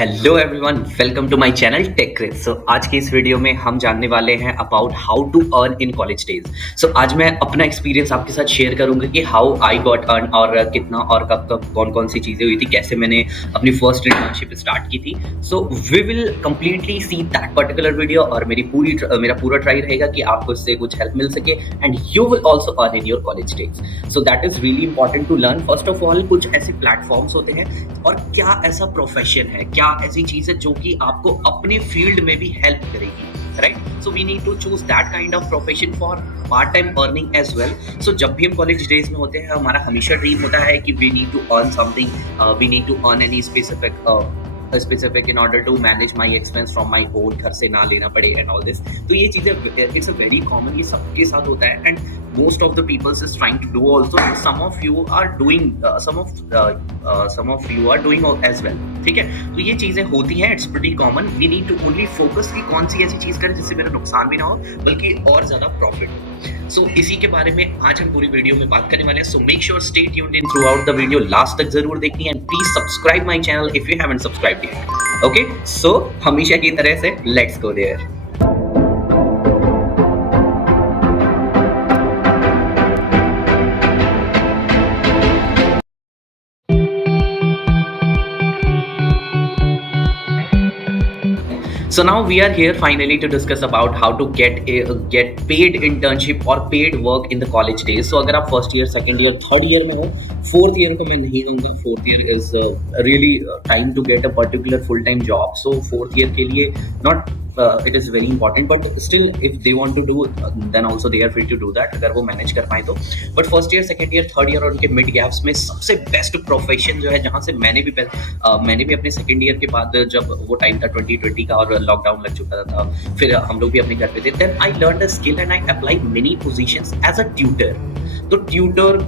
Hello everyone, welcome to my channel Tech Kriz. So आज की इस वीडियो में हम जानने वाले हैं about how to earn in college days. So आज मैं अपना एक्सपीरियंस आपके साथ शेयर करूंगा कि हाउ आई गॉट अर्न और कितना और कब कब कौन कौन सी चीज़ें हुई थी, कैसे मैंने अपनी फर्स्ट इंटर्नशिप स्टार्ट की थी। So we will completely see that particular video और मेरा पूरा ट्राई रहेगा कि आपको इससे कुछ हेल्प मिल सके and you will also earn in your college days. So that is really important to learn. First of all, कुछ ऐसे प्लेटफॉर्म्स होते हैं और क्या ऐसा प्रोफेशन है, क्या ऐसी चीज है जो कि आपको अपने फील्ड में भी हेल्प करेगी, right? So we need to choose that kind of profession for part time earning as well. So जब भी हम कॉलेज डेज में होते हैं, हमारा हमेशा ड्रीम होता है कि we need to earn something, we need to earn any specific in order to manage my expense from my own, घर से ना लेना पड़े एंड ऑल दिस। तो ये चीज़ें इट्स अ वेरी कॉमन, ये सबके साथ होता है and most of the people is trying to do also. Some of you are doing some of you are doing as well, ठीक है? तो ये चीजें होती हैं, it's pretty common. We need to only focus कि कौन सी ऐसी चीज करें जिससे मेरा नुकसान भी ना हो बल्कि और ज्यादा प्रॉफिट हो। सो इसी के बारे में आज हम पूरी वीडियो में बात करने वाले हैं। So make sure stay tuned in throughout the video, last तक जरूर देखनी and please subscribe my channel if you haven't subscribed yet. Okay, so हमेशा की तरह से let's go there. So now we are here finally to discuss about how to get paid internship or paid work in the college days. So अगर आप first year, second year, third year में हो, fourth year को मैं नहीं दूंगा। Fourth year is really time to get a particular full time job. So fourth year के लिए not it is very important, but still if they want to do then also they are free to do that अगर वो manage कर पाए तो। But first year, second year, third year और उनके mid gaps में सबसे बेस्ट प्रोफेशन जो है, जहाँ से मैंने भी अपने सेकंड ईयर के बाद, जब वो टाइम था 2020 का और लॉकडाउन लग चुका था, फिर हम लोग भी अपने घर पे थे, then I learn a skill and I apply many positions as a tutor. तो ट्यूटर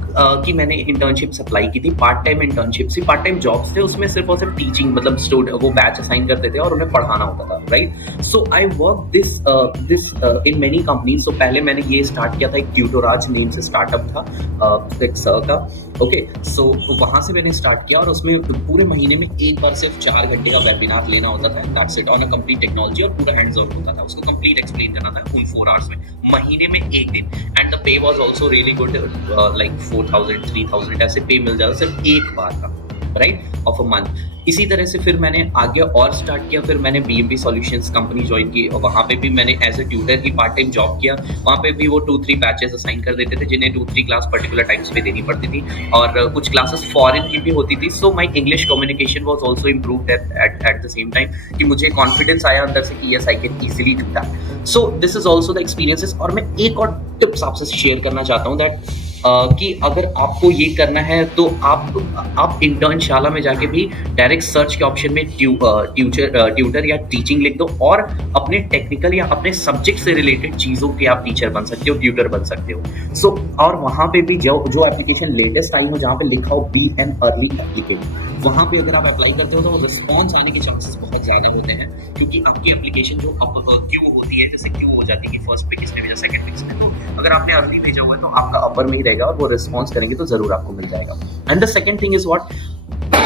की मैंने इंटर्नशिप अप्लाई की थी, पार्ट टाइम इंटर्नशिप थी, पार्ट टाइम जॉब्स थे, उसमें सिर्फ और सिर्फ टीचिंग, मतलब वो बैच असाइन करते थे और उन्हें पढ़ाना होता था, right? So I work this in many companies. So पहले मैंने ये स्टार्ट किया था, एक ट्यूटोराज नेम से स्टार्टअप था एक सर का। ओके, सो वहाँ से मैंने स्टार्ट किया और उसमें पूरे महीने में एक बार सिर्फ 4 घंटे का वेबिनार लेना होता था, that's it, on a complete technology, और पूरा हैंड्स ऑन होता था, उसको कंप्लीट एक्सप्लेन करना था उन 4 आवर्स में, महीने में एक दिन। And the pay was also really good, like 4000 3000 ऐसे पे मिल जाता सिर्फ एक बार का, राइट, ऑफ अ मंथ। इसी तरह से फिर मैंने आगे और स्टार्ट किया, फिर मैंने BMP सॉल्यूशंस कंपनी ज्वाइन की और वहाँ पे भी मैंने एज ए ट्यूटर की पार्ट टाइम जॉब किया। वहाँ पे भी वो 2-3 बैचेस असाइन कर देते थे, जिन्हें 2-3 क्लास पर्टिकुलर टाइम्स पे देनी पड़ती थी और कुछ क्लासेस फॉरेन की भी होती थी। So my English communication was also improved at the same time, कि मुझे कॉन्फिडेंस आया अंदर से कि yes I can easily do that. So this is also the experiences. और मैं एक और टिप्स आपसे शेयर करना चाहता हूँ दैट कि अगर आपको ये करना है तो आप इंटर्नशाला में जाके भी डायरेक्ट सर्च के ऑप्शन में ट्यूटर या टीचिंग लिख दो और अपने टेक्निकल या अपने सब्जेक्ट से रिलेटेड चीज़ों के आप टीचर बन सकते हो, ट्यूटर बन सकते हो। सो और वहाँ पे भी जो एप्लीकेशन लेटेस्ट आई हो, जहाँ पे लिखा हो बी एन अर्ली एप्लीकेंट, वहाँ पे अगर आप अप्लाई करते हो तो रिस्पॉन्स आने के चांसेस बहुत ज़्यादा होते हैं, क्योंकि आपकी एप्लीकेशन जो क्यों होती है, जैसे क्यों हो जाती है कि फर्स्ट पे किसने भेजा, सेकंड पे किसने, तो अगर आपने अर्ली भेजा हुआ है तो आपका अपर में ही रहेगा और वो रिस्पॉन्स करेंगे तो जरूर आपको मिल जाएगा। And the second thing is what,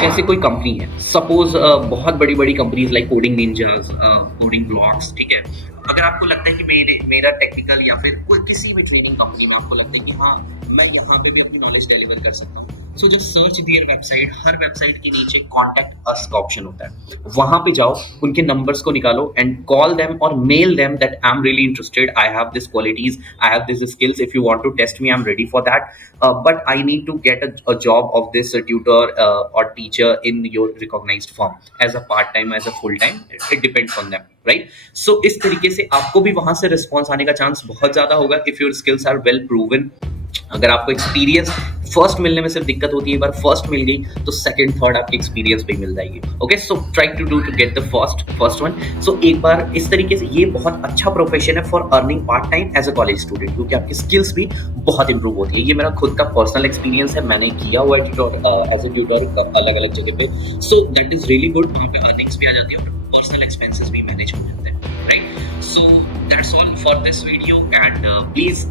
जैसे कोई कंपनी है, सपोज बहुत बड़ी बड़ी companies like coding ninjas, coding blocks, ठीक है, अगर आपको लगता है कि मेरा टेक्निकल या फिर कोई किसी भी ट्रेनिंग कंपनी में आपको लगता है कि हाँ मैं यहाँ पे भी अपनी नॉलेज डिलीवर कर सकता हूँ, so just search their website. Her website के नीचे कॉन्टैक्ट अस का ऑप्शन होता है, वहां पे जाओ, उनके नंबर्स को निकालो एंड कॉल देम और mail them that I am really interested, I have this qualities, I have this skills, if you want to test me I am ready for that, but I need to get a job of this tutor और teacher in your recognised firm as a part time, as a full time, it depends on them, right? So इस तरीके से आपको भी वहां से response आने का चांस बहुत ज्यादा होगा if your skills are well proven. अगर आपको एक्सपीरियंस फर्स्ट मिलने में सिर्फ दिक्कत होती है, एक बार फर्स्ट मिल गई तो सेकंड थर्ड आपकी एक्सपीरियंस भी मिल जाएगी। Okay, so try to do to get the first one. So एक बार इस तरीके से ये बहुत अच्छा प्रोफेशन है for earning part time as a college student, क्योंकि आपकी स्किल्स भी बहुत इंप्रूव होती है। ये मेरा खुद का पर्सनल एक्सपीरियंस है, मैंने किया हुआ है एज ए ट्यूटर अलग अलग जगह पे। सो दैट इज रियली गुड, वहाँ पे अर्निंग्स भी आ जाती है और पर्सनल एक्सपेंसेस भी मैनेज हो जाते हैं, right? So that's all for this video and please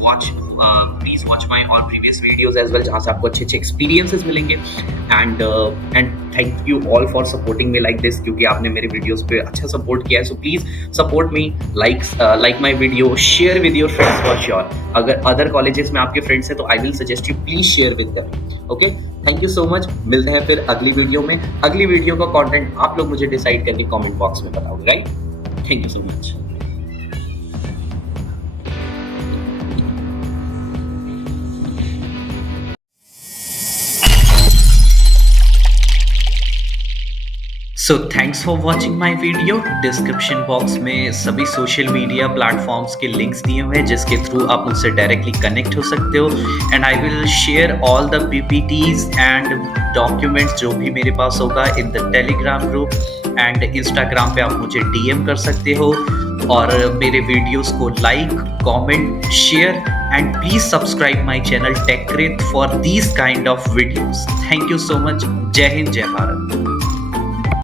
please watch my all previous videos as well, जहाँ से आपको अच्छे अच्छे एक्सपीरियंसेस मिलेंगे। And thank you all for supporting me like this, क्योंकि आपने मेरे वीडियोस पे अच्छा सपोर्ट किया है। So please support me, like my video, share with your friends for sure. अगर अदर कॉलेजेस में आपके फ्रेंड्स हैं तो I will suggest you please share with them. Okay, thank you so much. मिलते हैं फिर अगली वीडियो में। अगली वीडियो का कंटेंट आप लोग मुझे डिसाइड करके कमेंट बॉक्स में बताओगे, right? Thank you so much. So thanks for watching my video. Description box में सभी सोशल मीडिया प्लेटफॉर्म्स के लिंक्स दिए हुए हैं, जिसके थ्रू आप मुझसे डायरेक्टली कनेक्ट हो सकते हो। And I will share all the PPTs and documents जो भी मेरे पास होगा in the Telegram group. And Instagram पे आप मुझे DM कर सकते हो, और मेरे वीडियोस को like, comment, share and please subscribe my channel Techret for these kind of videos. Thank you so much. जय हिंद, जय भारत।